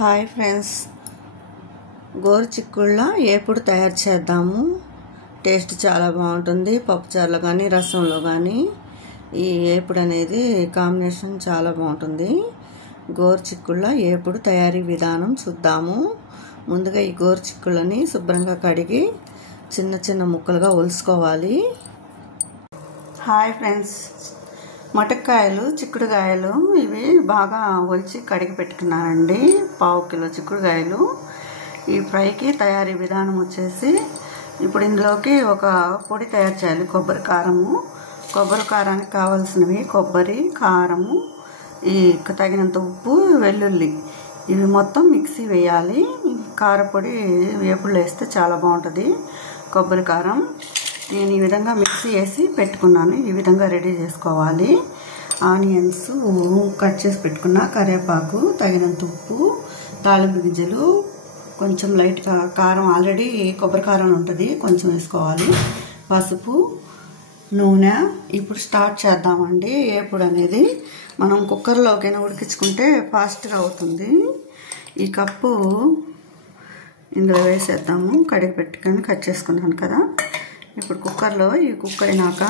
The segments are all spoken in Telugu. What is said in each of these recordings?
హాయ్ ఫ్రెండ్స్, గోరుచిక్కుళ్ళ ఏపుడు తయారు చేద్దాము. టేస్ట్ చాలా బాగుంటుంది. పప్పుచారులో కానీ రసంలో కానీ ఈ ఏపుడు అనేది కాంబినేషన్ చాలా బాగుంటుంది. గోరుచిక్కుళ్ళ ఏపుడు తయారీ విధానం చూద్దాము. ముందుగా ఈ గోరుచిక్కుళ్ళని శుభ్రంగా కడిగి చిన్న చిన్న ముక్కలుగా ఒలుసుకోవాలి. హాయ్ ఫ్రెండ్స్, మటక్కాయలు చిక్కుడుకాయలు ఇవి బాగా ఒలిచి కడిగి పెట్టుకున్నానండి. 1/2 కిలో చిక్కుడుకాయలు. ఈ ఫ్రైకి తయారీ విధానం వచ్చేసి ఇప్పుడు ఇందులోకి ఒక పొడి తయారు చేయాలి. కొబ్బరి కారానికి కావాల్సినవి కొబ్బరి, కారము, ఈ తగినంత ఉప్పు, వెల్లుల్లి ఇవి మొత్తం మిక్సీ వేయాలి. కారపొడి వేపుళ్ళు వేస్తే చాలా బాగుంటుంది. కొబ్బరి కారం నేను ఈ విధంగా మిక్సీ వేసి పెట్టుకున్నాను. ఈ విధంగా రెడీ చేసుకోవాలి. ఆనియన్స్ కట్ చేసి పెట్టుకున్న, కరివేపాకు, తగినంత ఉప్పు, తాలింపు గింజలు, కొంచెం లైట్గా కారం, ఆల్రెడీ కొబ్బరి కారం ఉంటుంది కొంచెం వేసుకోవాలి, పసుపు, నూనె. ఇప్పుడు స్టార్ట్ చేద్దామండి. ఏపుడు అనేది మనం కుక్కర్లోకైనా ఉడికించుకుంటే ఫాస్ట్గా అవుతుంది. ఈ కప్పు ఇందులో వేసేద్దాము. కడిగి పెట్టుకొని కట్ చేసుకున్నాను కదా. ఇప్పుడు కుక్కర్లో ఈ కుక్ అయినాక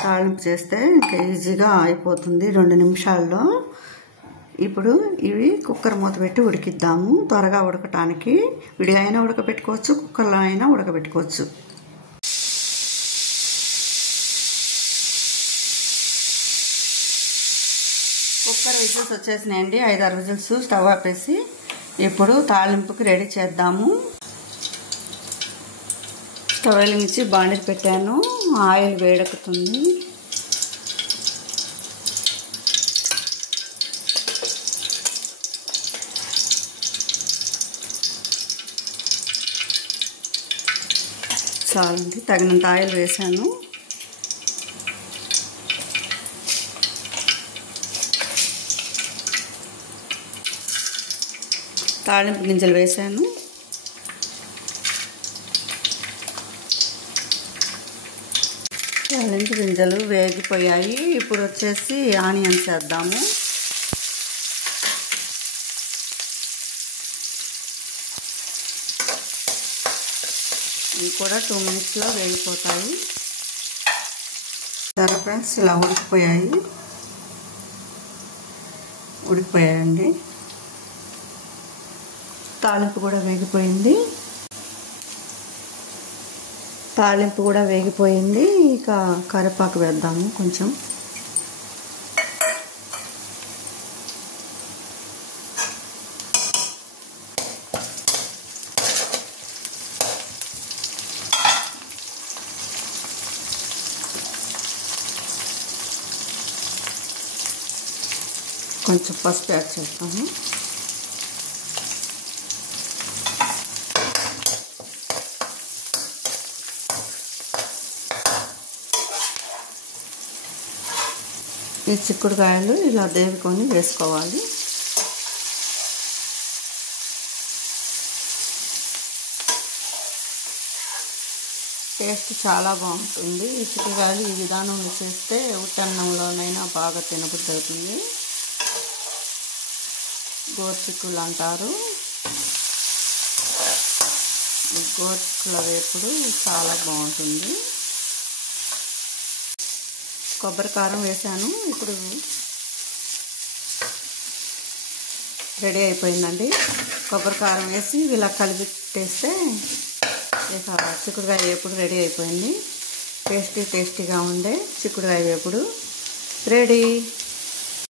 తాళింపు చేస్తే ఇంకా ఈజీగా అయిపోతుంది 2 నిమిషాల్లో. ఇప్పుడు ఇవి కుక్కర్ మూత పెట్టి ఉడికిద్దాము. త్వరగా ఉడకటానికి విడిగా అయినా ఉడకబెట్టుకోవచ్చు, కుక్కర్లో అయినా ఉడకబెట్టుకోవచ్చు. కుక్కర్ విజిల్స్ వచ్చేసినాయండి. 5-6 విజిల్స్. స్టవ్ ఆపేసి ఇప్పుడు తాళింపుకి రెడీ చేద్దాము. స్టవ్ వెలిగించి బాండీ పెట్టాను. ఆయిల్ వేడెక్కుతుంది. చాలండి, తగినంత ఆయిల్ వేసాను. తాలింపు గింజలు వేసాను. తాలింపు గింజలు వేగిపోయాయి. ఇప్పుడు వచ్చేసి ఆనియన్స్ వేద్దాము. ఇవి కూడా 2 మినిట్స్లో వేగిపోతాయి. సరే ఫ్రెండ్స్, ఇలా ఉడికిపోయాయండి. తాలింపు కూడా వేగిపోయింది. ఇక కరివేపాకు వేద్దాము కొంచెం. కొంచెం పసుపు యాడ్ చేస్తాము. ఈ చిక్కుడుకాయలు ఇలా దేవుకొని వేసుకోవాలి. టేస్ట్ చాలా బాగుంటుంది. ఈ చిక్కుడుకాయలు ఈ విధానంలో చేస్తే ఉట్టన్నంలోనైనా బాగా తినబుద్ధి అవుతుంది. గోరుచిక్కుళ్ళు అంటారు. ఈ గోరుచిక్కుళ్ళ వేపుడు చాలా బాగుంటుంది. కొబ్బరి కారం వేసాను. ఇప్పుడు రెడీ అయిపోయిందండి. కొబ్బరి కారం వేసి ఇలా కలిపేస్తే ఇక చిక్కుడుకాయ వేపుడు రెడీ అయిపోయింది. టేస్టీగా ఉండే చిక్కుడుకాయ వేపుడు రెడీ.